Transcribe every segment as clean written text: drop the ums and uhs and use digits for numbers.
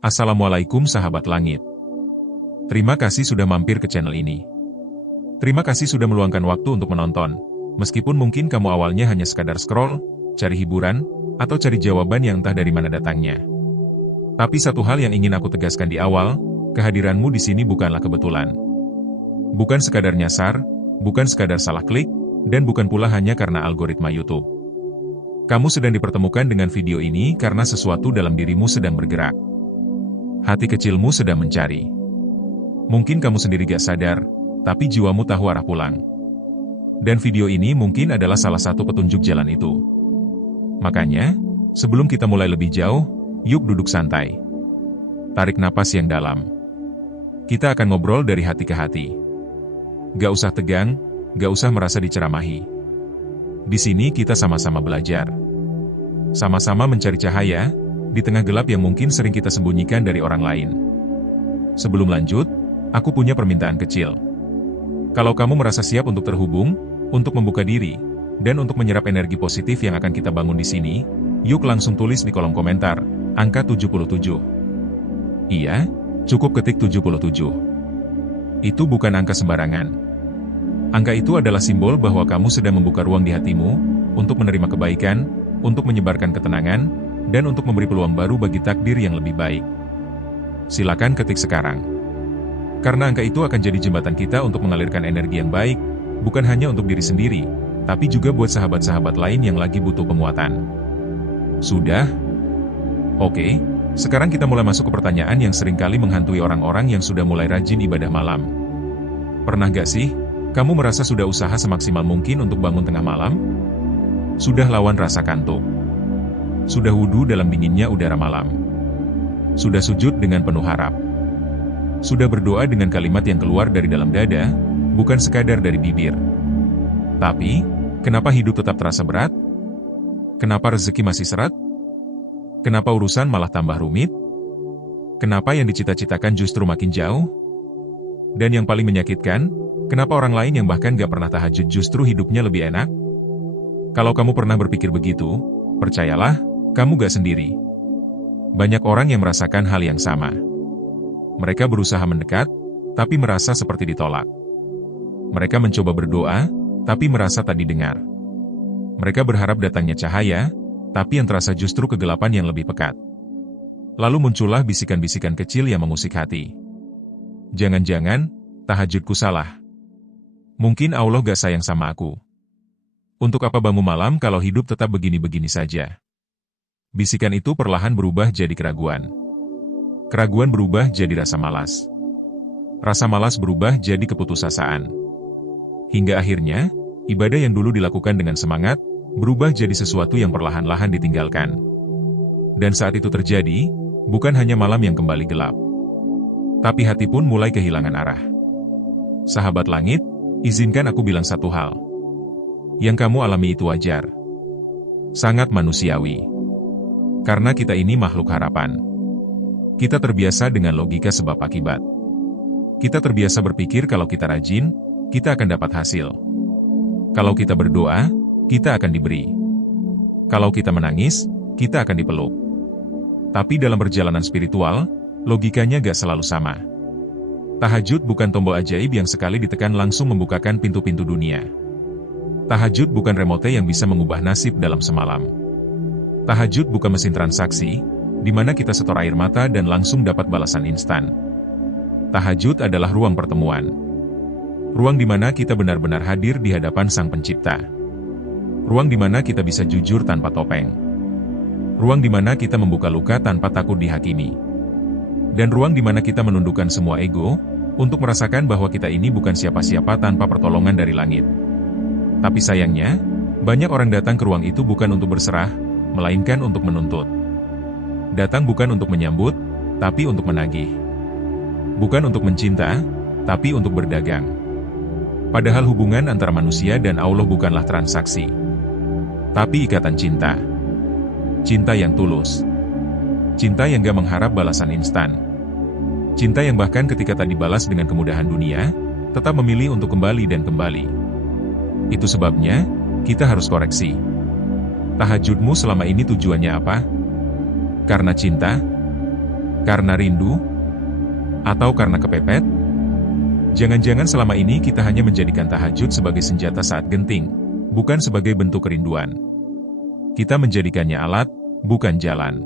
Assalamualaikum sahabat langit. Terima kasih sudah mampir ke channel ini. Terima kasih sudah meluangkan waktu untuk menonton. Meskipun mungkin kamu awalnya hanya sekadar scroll, cari hiburan, atau cari jawaban yang entah dari mana datangnya. Tapi satu hal yang ingin aku tegaskan di awal, kehadiranmu di sini bukanlah kebetulan. Bukan sekadar nyasar, bukan sekadar salah klik, dan bukan pula hanya karena algoritma YouTube. Kamu sedang dipertemukan dengan video ini karena sesuatu dalam dirimu sedang bergerak. Hati kecilmu sedang mencari. Mungkin kamu sendiri gak sadar, tapi jiwamu tahu arah pulang. Dan video ini mungkin adalah salah satu petunjuk jalan itu. Makanya, sebelum kita mulai lebih jauh, yuk duduk santai. Tarik napas yang dalam. Kita akan ngobrol dari hati ke hati. Gak usah tegang, gak usah merasa diceramahi. Di sini kita sama-sama belajar. Sama-sama mencari cahaya, di tengah gelap yang mungkin sering kita sembunyikan dari orang lain. Sebelum lanjut, aku punya permintaan kecil. Kalau kamu merasa siap untuk terhubung, untuk membuka diri, dan untuk menyerap energi positif yang akan kita bangun di sini, yuk langsung tulis di kolom komentar, angka 77. Iya, cukup ketik 77. Itu bukan angka sembarangan. Angka itu adalah simbol bahwa kamu sedang membuka ruang di hatimu, untuk menerima kebaikan, untuk menyebarkan ketenangan, dan untuk memberi peluang baru bagi takdir yang lebih baik. Silakan ketik sekarang. Karena angka itu akan jadi jembatan kita untuk mengalirkan energi yang baik, bukan hanya untuk diri sendiri, tapi juga buat sahabat-sahabat lain yang lagi butuh penguatan. Sudah? Oke, sekarang kita mulai masuk ke pertanyaan yang seringkali menghantui orang-orang yang sudah mulai rajin ibadah malam. Pernah gak sih, kamu merasa sudah usaha semaksimal mungkin untuk bangun tengah malam? Sudah lawan rasa kantuk? Sudah wudhu dalam dinginnya udara malam? Sudah sujud dengan penuh harap? Sudah berdoa dengan kalimat yang keluar dari dalam dada, bukan sekadar dari bibir? Tapi, kenapa hidup tetap terasa berat? Kenapa rezeki masih seret? Kenapa urusan malah tambah rumit? Kenapa yang dicita-citakan justru makin jauh? Dan yang paling menyakitkan, kenapa orang lain yang bahkan gak pernah tahajud justru hidupnya lebih enak? Kalau kamu pernah berpikir begitu, percayalah, kamu gak sendiri. Banyak orang yang merasakan hal yang sama. Mereka berusaha mendekat, tapi merasa seperti ditolak. Mereka mencoba berdoa, tapi merasa tak didengar. Mereka berharap datangnya cahaya, tapi yang terasa justru kegelapan yang lebih pekat. Lalu muncullah bisikan-bisikan kecil yang mengusik hati. Jangan-jangan, tahajudku salah. Mungkin Allah gak sayang sama aku. Untuk apa bangun malam kalau hidup tetap begini-begini saja? Bisikan itu perlahan berubah jadi keraguan. Keraguan berubah jadi rasa malas. Rasa malas berubah jadi keputusasaan. Hingga akhirnya, ibadah yang dulu dilakukan dengan semangat, berubah jadi sesuatu yang perlahan-lahan ditinggalkan. Dan saat itu terjadi, bukan hanya malam yang kembali gelap, tapi hati pun mulai kehilangan arah. Sahabat langit, izinkan aku bilang satu hal. Yang kamu alami itu wajar. Sangat manusiawi. Karena kita ini makhluk harapan. Kita terbiasa dengan logika sebab akibat. Kita terbiasa berpikir kalau kita rajin, kita akan dapat hasil. Kalau kita berdoa, kita akan diberi. Kalau kita menangis, kita akan dipeluk. Tapi dalam perjalanan spiritual, logikanya gak selalu sama. Tahajud bukan tombol ajaib yang sekali ditekan langsung membukakan pintu-pintu dunia. Tahajud bukan remote yang bisa mengubah nasib dalam semalam. Tahajud bukan mesin transaksi, di mana kita setor air mata dan langsung dapat balasan instan. Tahajud adalah ruang pertemuan. Ruang di mana kita benar-benar hadir di hadapan Sang Pencipta. Ruang di mana kita bisa jujur tanpa topeng. Ruang di mana kita membuka luka tanpa takut dihakimi. Dan ruang di mana kita menundukkan semua ego, untuk merasakan bahwa kita ini bukan siapa-siapa tanpa pertolongan dari langit. Tapi sayangnya, banyak orang datang ke ruang itu bukan untuk berserah, melainkan untuk menuntut. Datang bukan untuk menyambut, tapi untuk menagih. Bukan untuk mencinta, tapi untuk berdagang. Padahal hubungan antara manusia dan Allah bukanlah transaksi, tapi ikatan cinta. Cinta yang tulus. Cinta yang gak mengharap balasan instan. Cinta yang bahkan ketika tak dibalas dengan kemudahan dunia, tetap memilih untuk kembali dan kembali. Itu sebabnya, kita harus koreksi. Tahajudmu selama ini tujuannya apa? Karena cinta? Karena rindu? Atau karena kepepet? Jangan-jangan selama ini kita hanya menjadikan tahajud sebagai senjata saat genting, bukan sebagai bentuk kerinduan. Kita menjadikannya alat, bukan jalan.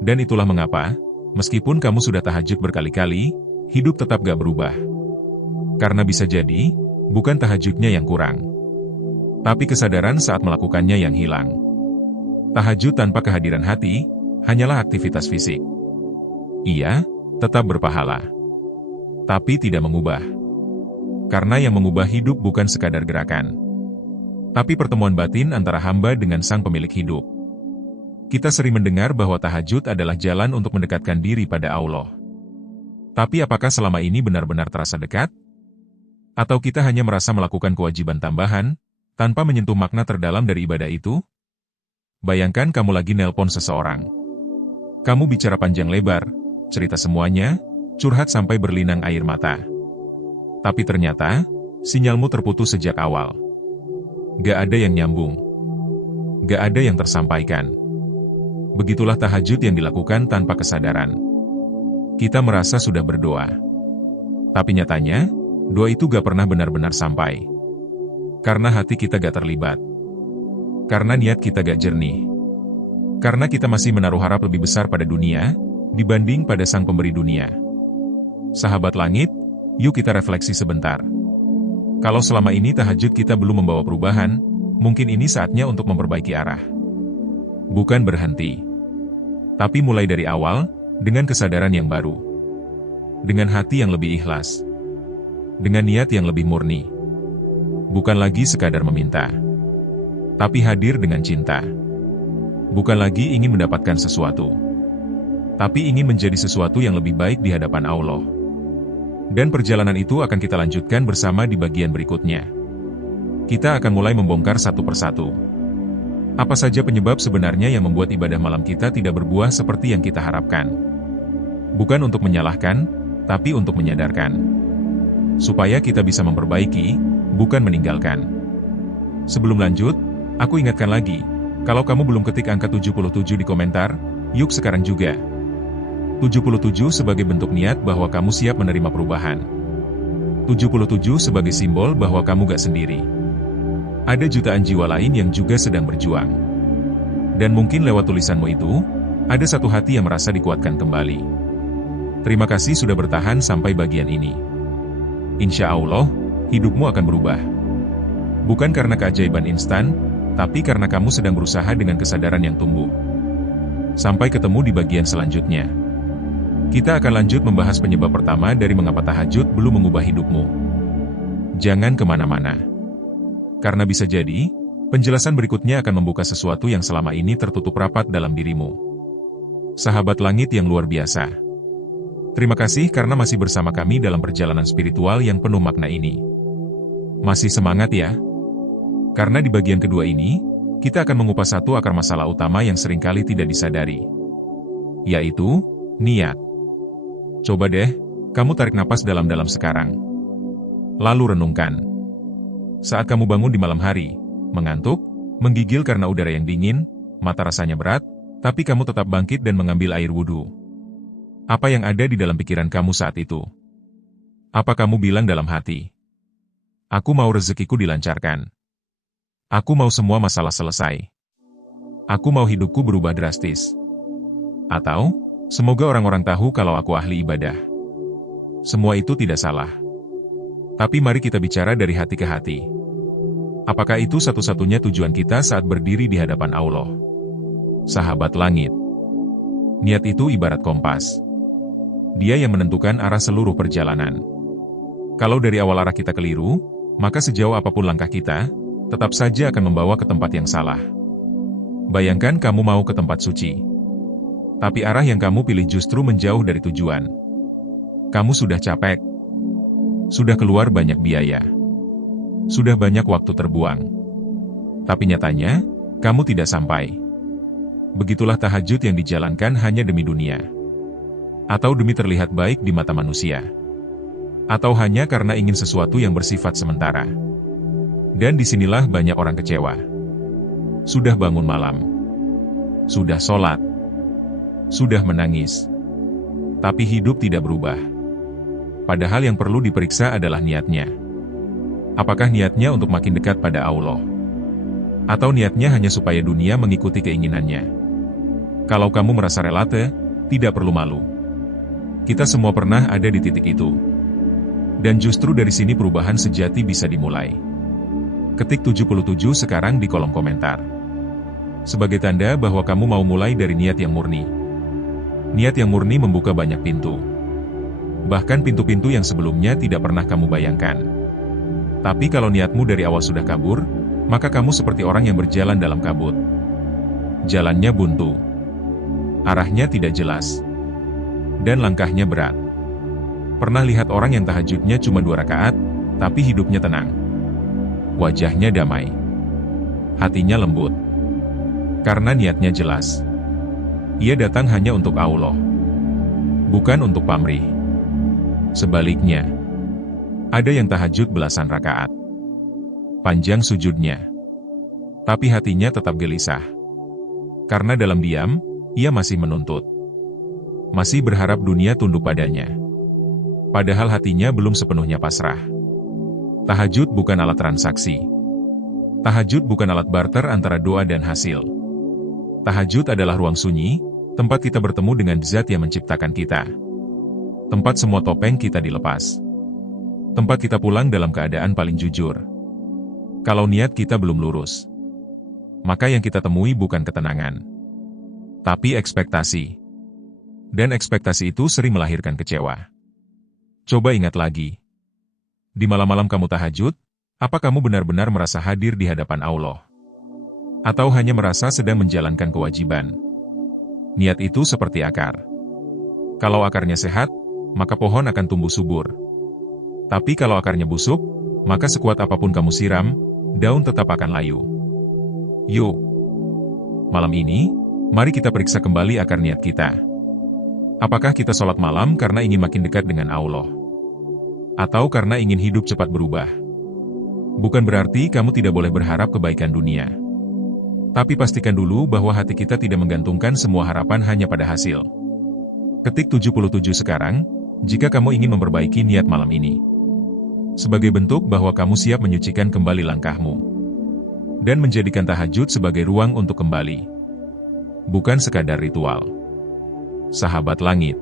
Dan itulah mengapa, meskipun kamu sudah tahajud berkali-kali, hidup tetap gak berubah. Karena bisa jadi, bukan tahajudnya yang kurang, tapi kesadaran saat melakukannya yang hilang. Tahajud tanpa kehadiran hati, hanyalah aktivitas fisik. Iya, tetap berpahala, tapi tidak mengubah. Karena yang mengubah hidup bukan sekadar gerakan, tapi pertemuan batin antara hamba dengan sang pemilik hidup. Kita sering mendengar bahwa tahajud adalah jalan untuk mendekatkan diri pada Allah. Tapi apakah selama ini benar-benar terasa dekat? Atau kita hanya merasa melakukan kewajiban tambahan, tanpa menyentuh makna terdalam dari ibadah itu? Bayangkan kamu lagi nelpon seseorang. Kamu bicara panjang lebar, cerita semuanya, curhat sampai berlinang air mata. Tapi ternyata, sinyalmu terputus sejak awal. Gak ada yang nyambung. Gak ada yang tersampaikan. Begitulah tahajud yang dilakukan tanpa kesadaran. Kita merasa sudah berdoa. Tapi nyatanya, doa itu gak pernah benar-benar sampai. Karena hati kita gak terlibat. Karena niat kita gak jernih. Karena kita masih menaruh harap lebih besar pada dunia, dibanding pada sang pemberi dunia. Sahabat langit, yuk kita refleksi sebentar. Kalau selama ini tahajud kita belum membawa perubahan, mungkin ini saatnya untuk memperbaiki arah. Bukan berhenti, tapi mulai dari awal, dengan kesadaran yang baru. Dengan hati yang lebih ikhlas. Dengan niat yang lebih murni. Bukan lagi sekadar meminta, tapi hadir dengan cinta. Bukan lagi ingin mendapatkan sesuatu, tapi ingin menjadi sesuatu yang lebih baik di hadapan Allah. Dan perjalanan itu akan kita lanjutkan bersama di bagian berikutnya. Kita akan mulai membongkar satu persatu. Apa saja penyebab sebenarnya yang membuat ibadah malam kita tidak berbuah seperti yang kita harapkan? Bukan untuk menyalahkan, tapi untuk menyadarkan. Supaya kita bisa memperbaiki, bukan meninggalkan. Sebelum lanjut, aku ingatkan lagi, kalau kamu belum ketik angka 77 di komentar, yuk sekarang juga. 77 sebagai bentuk niat bahwa kamu siap menerima perubahan. 77 sebagai simbol bahwa kamu gak sendiri. Ada jutaan jiwa lain yang juga sedang berjuang. Dan mungkin lewat tulisanmu itu, ada satu hati yang merasa dikuatkan kembali. Terima kasih sudah bertahan sampai bagian ini. Insya Allah, hidupmu akan berubah. Bukan karena keajaiban instan, tapi karena kamu sedang berusaha dengan kesadaran yang tumbuh. Sampai ketemu di bagian selanjutnya. Kita akan lanjut membahas penyebab pertama dari mengapa tahajud belum mengubah hidupmu. Jangan kemana-mana. Karena bisa jadi, penjelasan berikutnya akan membuka sesuatu yang selama ini tertutup rapat dalam dirimu. Sahabat langit yang luar biasa. Terima kasih karena masih bersama kami dalam perjalanan spiritual yang penuh makna ini. Masih semangat ya? Karena di bagian kedua ini, kita akan mengupas satu akar masalah utama yang seringkali tidak disadari. Yaitu, niat. Coba deh, kamu tarik napas dalam-dalam sekarang. Lalu renungkan. Saat kamu bangun di malam hari, mengantuk, menggigil karena udara yang dingin, mata rasanya berat, tapi kamu tetap bangkit dan mengambil air wudhu. Apa yang ada di dalam pikiran kamu saat itu? Apa kamu bilang dalam hati? Aku mau rezekiku dilancarkan. Aku mau semua masalah selesai. Aku mau hidupku berubah drastis. Atau, semoga orang-orang tahu kalau aku ahli ibadah. Semua itu tidak salah. Tapi mari kita bicara dari hati ke hati. Apakah itu satu-satunya tujuan kita saat berdiri di hadapan Allah? Sahabat langit. Niat itu ibarat kompas. Dia yang menentukan arah seluruh perjalanan. Kalau dari awal arah kita keliru, maka sejauh apapun langkah kita, tetap saja akan membawa ke tempat yang salah. Bayangkan kamu mau ke tempat suci. Tapi arah yang kamu pilih justru menjauh dari tujuan. Kamu sudah capek. Sudah keluar banyak biaya. Sudah banyak waktu terbuang. Tapi nyatanya, kamu tidak sampai. Begitulah tahajud yang dijalankan hanya demi dunia. Atau demi terlihat baik di mata manusia. Atau hanya karena ingin sesuatu yang bersifat sementara. Dan disinilah banyak orang kecewa. Sudah bangun malam. Sudah sholat. Sudah menangis. Tapi hidup tidak berubah. Padahal yang perlu diperiksa adalah niatnya. Apakah niatnya untuk makin dekat pada Allah? Atau niatnya hanya supaya dunia mengikuti keinginannya? Kalau kamu merasa relate, tidak perlu malu. Kita semua pernah ada di titik itu. Dan justru dari sini perubahan sejati bisa dimulai. Ketik 77 sekarang di kolom komentar. Sebagai tanda bahwa kamu mau mulai dari niat yang murni. Niat yang murni membuka banyak pintu. Bahkan pintu-pintu yang sebelumnya tidak pernah kamu bayangkan. Tapi kalau niatmu dari awal sudah kabur, maka kamu seperti orang yang berjalan dalam kabut. Jalannya buntu. Arahnya tidak jelas. Dan langkahnya berat. Pernah lihat orang yang tahajudnya cuma 2 rakaat, tapi hidupnya tenang. Wajahnya damai. Hatinya lembut. Karena niatnya jelas. Ia datang hanya untuk Allah. Bukan untuk pamrih. Sebaliknya. Ada yang tahajud belasan rakaat. Panjang sujudnya. Tapi hatinya tetap gelisah. Karena dalam diam, ia masih menuntut. Masih berharap dunia tunduk padanya. Padahal hatinya belum sepenuhnya pasrah. Tahajud bukan alat transaksi. Tahajud bukan alat barter antara doa dan hasil. Tahajud adalah ruang sunyi, tempat kita bertemu dengan Zat yang menciptakan kita. Tempat semua topeng kita dilepas. Tempat kita pulang dalam keadaan paling jujur. Kalau niat kita belum lurus, maka yang kita temui bukan ketenangan, tapi ekspektasi. Dan ekspektasi itu sering melahirkan kecewa. Coba ingat lagi. Di malam-malam kamu tahajud, apa kamu benar-benar merasa hadir di hadapan Allah? Atau hanya merasa sedang menjalankan kewajiban? Niat itu seperti akar. Kalau akarnya sehat, maka pohon akan tumbuh subur. Tapi kalau akarnya busuk, maka sekuat apapun kamu siram, daun tetap akan layu. Yuk, malam ini, mari kita periksa kembali akar niat kita. Apakah kita sholat malam karena ingin makin dekat dengan Allah? Atau karena ingin hidup cepat berubah? Bukan berarti kamu tidak boleh berharap kebaikan dunia. Tapi pastikan dulu bahwa hati kita tidak menggantungkan semua harapan hanya pada hasil. Ketik 77 sekarang, jika kamu ingin memperbaiki niat malam ini. Sebagai bentuk bahwa kamu siap menyucikan kembali langkahmu. Dan menjadikan tahajud sebagai ruang untuk kembali. Bukan sekadar ritual. Sahabat langit.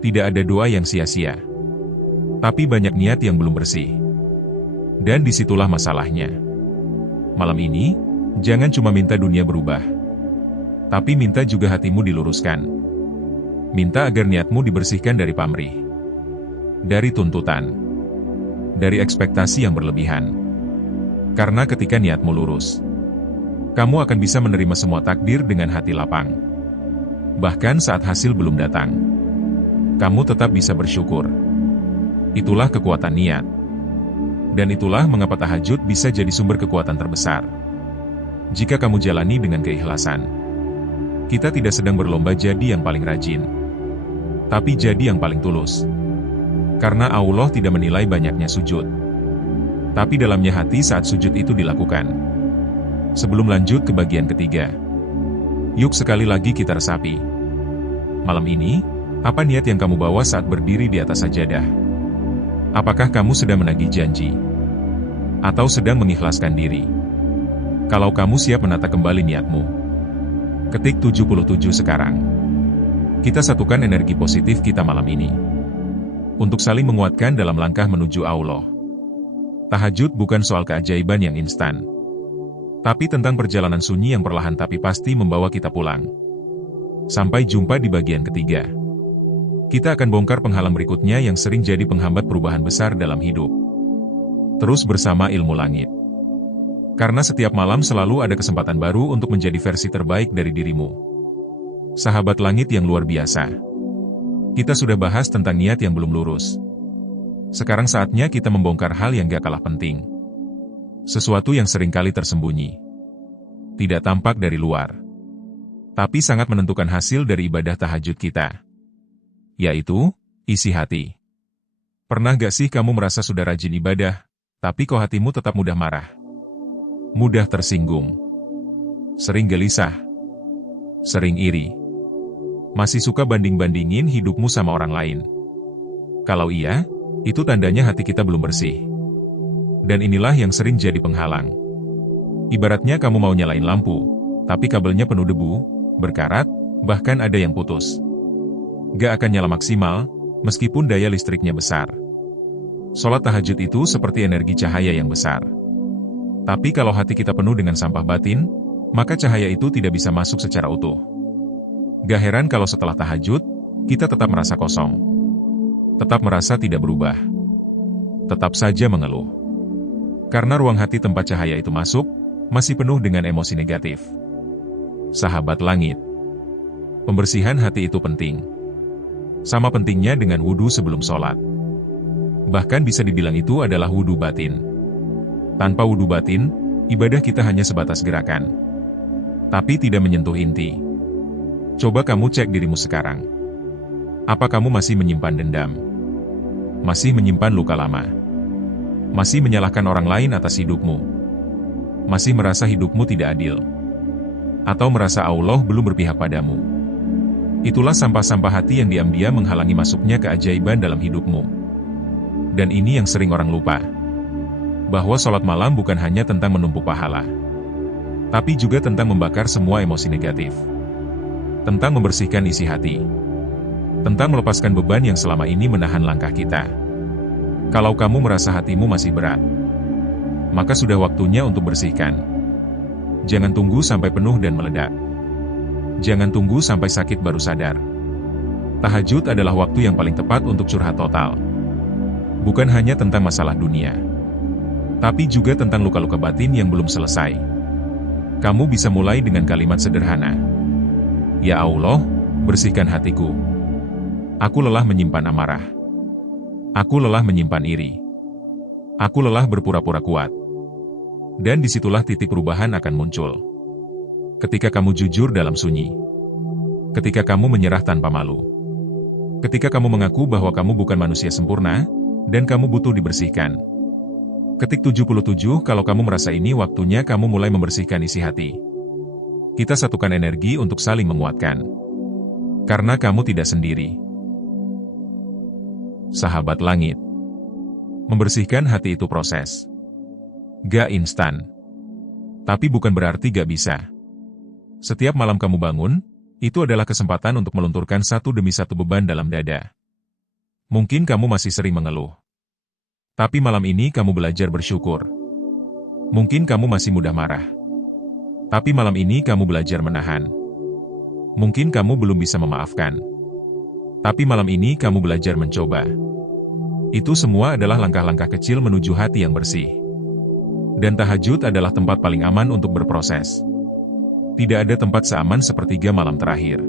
Tidak ada doa yang sia-sia. Tapi banyak niat yang belum bersih. Dan disitulah masalahnya. Malam ini, jangan cuma minta dunia berubah. Tapi minta juga hatimu diluruskan. Minta agar niatmu dibersihkan dari pamrih. Dari tuntutan. Dari ekspektasi yang berlebihan. Karena ketika niatmu lurus, kamu akan bisa menerima semua takdir dengan hati lapang. Bahkan saat hasil belum datang, kamu tetap bisa bersyukur. Itulah kekuatan niat. Dan itulah mengapa tahajud bisa jadi sumber kekuatan terbesar. Jika kamu jalani dengan keikhlasan, kita tidak sedang berlomba jadi yang paling rajin, tapi jadi yang paling tulus. Karena Allah tidak menilai banyaknya sujud, tapi dalamnya hati saat sujud itu dilakukan. Sebelum lanjut ke bagian ketiga, yuk sekali lagi kita resapi. Malam ini, apa niat yang kamu bawa saat berdiri di atas sajadah? Apakah kamu sedang menagih janji? Atau sedang mengikhlaskan diri? Kalau kamu siap menata kembali niatmu. Ketik 77 sekarang. Kita satukan energi positif kita malam ini. Untuk saling menguatkan dalam langkah menuju Allah. Tahajud bukan soal keajaiban yang instan. Tapi tentang perjalanan sunyi yang perlahan tapi pasti membawa kita pulang. Sampai jumpa di bagian ketiga. Kita akan bongkar penghalang berikutnya yang sering jadi penghambat perubahan besar dalam hidup. Terus bersama Ilmu Langit. Karena setiap malam selalu ada kesempatan baru untuk menjadi versi terbaik dari dirimu. Sahabat langit yang luar biasa. Kita sudah bahas tentang niat yang belum lurus. Sekarang saatnya kita membongkar hal yang gak kalah penting. Sesuatu yang seringkali tersembunyi. Tidak tampak dari luar. Tapi sangat menentukan hasil dari ibadah tahajud kita. Yaitu, isi hati. Pernah gak sih kamu merasa sudah rajin ibadah, tapi kok hatimu tetap mudah marah? Mudah tersinggung. Sering gelisah. Sering iri. Masih suka banding-bandingin hidupmu sama orang lain? Kalau iya, itu tandanya hati kita belum bersih. Dan inilah yang sering jadi penghalang. Ibaratnya kamu mau nyalain lampu, tapi kabelnya penuh debu, berkarat, bahkan ada yang putus. Gak akan nyala maksimal, meskipun daya listriknya besar. Sholat tahajud itu seperti energi cahaya yang besar. Tapi kalau hati kita penuh dengan sampah batin, maka cahaya itu tidak bisa masuk secara utuh. Gak heran kalau setelah tahajud, kita tetap merasa kosong. Tetap merasa tidak berubah. Tetap saja mengeluh. Karena ruang hati tempat cahaya itu masuk, masih penuh dengan emosi negatif. Sahabat langit. Pembersihan hati itu penting. Sama pentingnya dengan wudhu sebelum sholat. Bahkan bisa dibilang itu adalah wudhu batin. Tanpa wudhu batin, ibadah kita hanya sebatas gerakan. Tapi tidak menyentuh inti. Coba kamu cek dirimu sekarang. Apa kamu masih menyimpan dendam? Masih menyimpan luka lama? Masih menyalahkan orang lain atas hidupmu? Masih merasa hidupmu tidak adil? Atau merasa Allah belum berpihak padamu? Itulah sampah-sampah hati yang diam-diam menghalangi masuknya keajaiban dalam hidupmu. Dan ini yang sering orang lupa. Bahwa sholat malam bukan hanya tentang menumpuk pahala. Tapi juga tentang membakar semua emosi negatif. Tentang membersihkan isi hati. Tentang melepaskan beban yang selama ini menahan langkah kita. Kalau kamu merasa hatimu masih berat, maka sudah waktunya untuk bersihkan. Jangan tunggu sampai penuh dan meledak. Jangan tunggu sampai sakit baru sadar. Tahajud adalah waktu yang paling tepat untuk curhat total. Bukan hanya tentang masalah dunia, tapi juga tentang luka-luka batin yang belum selesai. Kamu bisa mulai dengan kalimat sederhana. Ya Allah, bersihkan hatiku. Aku lelah menyimpan amarah. Aku lelah menyimpan iri. Aku lelah berpura-pura kuat. Dan disitulah titik perubahan akan muncul. Ketika kamu jujur dalam sunyi. Ketika kamu menyerah tanpa malu. Ketika kamu mengaku bahwa kamu bukan manusia sempurna, dan kamu butuh dibersihkan. Ketik 77 kalau kamu merasa ini waktunya kamu mulai membersihkan isi hati. Kita satukan energi untuk saling menguatkan. Karena kamu tidak sendiri. Sahabat langit. Membersihkan hati itu proses. Gak instan. Tapi bukan berarti gak bisa. Setiap malam kamu bangun, itu adalah kesempatan untuk melunturkan satu demi satu beban dalam dada. Mungkin kamu masih sering mengeluh. Tapi malam ini kamu belajar bersyukur. Mungkin kamu masih mudah marah. Tapi malam ini kamu belajar menahan. Mungkin kamu belum bisa memaafkan. Tapi malam ini kamu belajar mencoba. Itu semua adalah langkah-langkah kecil menuju hati yang bersih. Dan tahajud adalah tempat paling aman untuk berproses. Tidak ada tempat seaman sepertiga malam terakhir.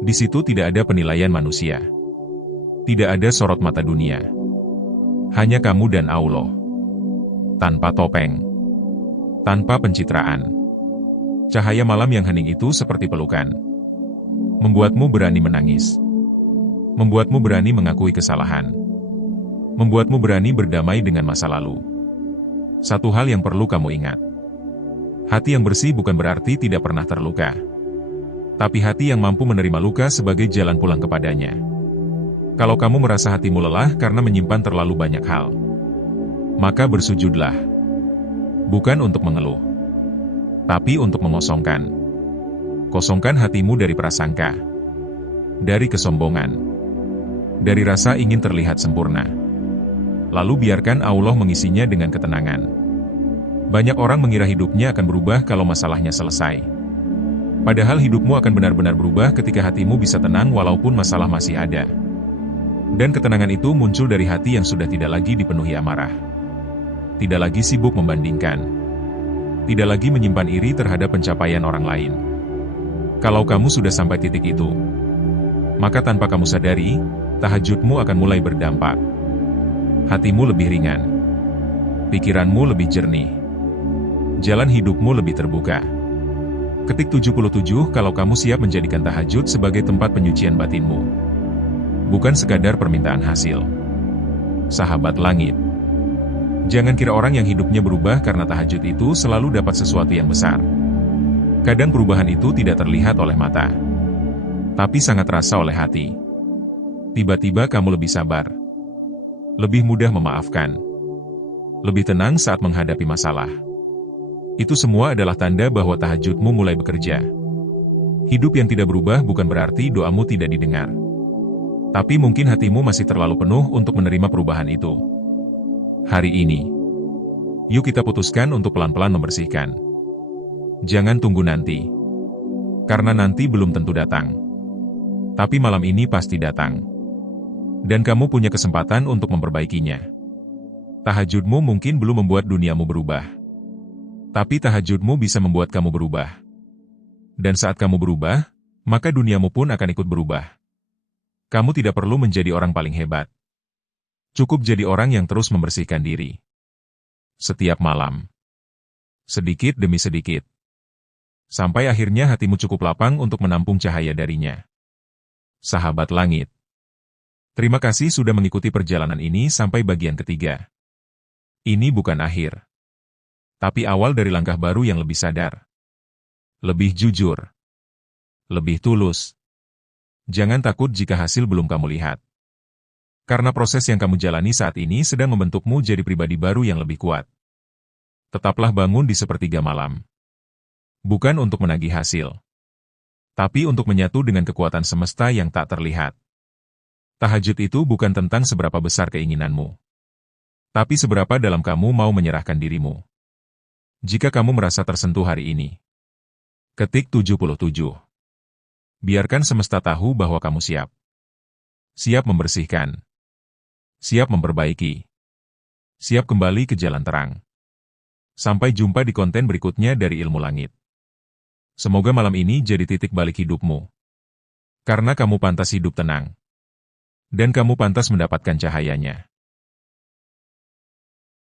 Di situ tidak ada penilaian manusia. Tidak ada sorot mata dunia. Hanya kamu dan Allah. Tanpa topeng. Tanpa pencitraan. Cahaya malam yang hening itu seperti pelukan. Membuatmu berani menangis. Membuatmu berani mengakui kesalahan. Membuatmu berani berdamai dengan masa lalu. Satu hal yang perlu kamu ingat. Hati yang bersih bukan berarti tidak pernah terluka. Tapi hati yang mampu menerima luka sebagai jalan pulang kepadanya. Kalau kamu merasa hatimu lelah karena menyimpan terlalu banyak hal, maka bersujudlah. Bukan untuk mengeluh, tapi untuk mengosongkan. Kosongkan hatimu dari prasangka, dari kesombongan, dari rasa ingin terlihat sempurna. Lalu biarkan Allah mengisinya dengan ketenangan. Banyak orang mengira hidupnya akan berubah kalau masalahnya selesai. Padahal hidupmu akan benar-benar berubah ketika hatimu bisa tenang walaupun masalah masih ada. Dan ketenangan itu muncul dari hati yang sudah tidak lagi dipenuhi amarah. Tidak lagi sibuk membandingkan. Tidak lagi menyimpan iri terhadap pencapaian orang lain. Kalau kamu sudah sampai titik itu, maka tanpa kamu sadari, tahajudmu akan mulai berdampak. Hatimu lebih ringan. Pikiranmu lebih jernih. Jalan hidupmu lebih terbuka. Ketik 77 kalau kamu siap menjadikan tahajud sebagai tempat penyucian batinmu. Bukan sekadar permintaan hasil. Sahabat langit. Jangan kira orang yang hidupnya berubah karena tahajud itu selalu dapat sesuatu yang besar. Kadang perubahan itu tidak terlihat oleh mata. tapi sangat terasa oleh hati. Tiba-tiba kamu lebih sabar, lebih mudah memaafkan, lebih tenang saat menghadapi masalah. Itu semua adalah tanda bahwa tahajudmu mulai bekerja. Hidup yang tidak berubah bukan berarti doamu tidak didengar. Tapi mungkin hatimu masih terlalu penuh untuk menerima perubahan itu. Hari ini, yuk kita putuskan untuk pelan-pelan membersihkan. Jangan tunggu nanti. Karena nanti belum tentu datang. Tapi malam ini pasti datang. Dan kamu punya kesempatan untuk memperbaikinya. Tahajudmu mungkin belum membuat duniamu berubah. Tapi tahajudmu bisa membuat kamu berubah. Dan saat kamu berubah, maka duniamu pun akan ikut berubah. Kamu tidak perlu menjadi orang paling hebat. Cukup jadi orang yang terus membersihkan diri. Setiap malam. Sedikit demi sedikit. Sampai akhirnya hatimu cukup lapang untuk menampung cahaya darinya. Sahabat langit. Terima kasih sudah mengikuti perjalanan ini sampai bagian ketiga. Ini bukan akhir. Tapi awal dari langkah baru yang lebih sadar. Lebih jujur. Lebih tulus. Jangan takut jika hasil belum kamu lihat. Karena proses yang kamu jalani saat ini sedang membentukmu jadi pribadi baru yang lebih kuat. Tetaplah bangun di sepertiga malam. Bukan untuk menagih hasil. Tapi untuk menyatu dengan kekuatan semesta yang tak terlihat. Tahajud itu bukan tentang seberapa besar keinginanmu. Tapi seberapa dalam kamu mau menyerahkan dirimu. Jika kamu merasa tersentuh hari ini. Ketik 77. Biarkan semesta tahu bahwa kamu siap. Siap membersihkan. Siap memperbaiki. Siap kembali ke jalan terang. Sampai jumpa di konten berikutnya dari Ilmu Langit. Semoga malam ini jadi titik balik hidupmu. Karena kamu pantas hidup tenang. Dan kamu pantas mendapatkan cahayanya.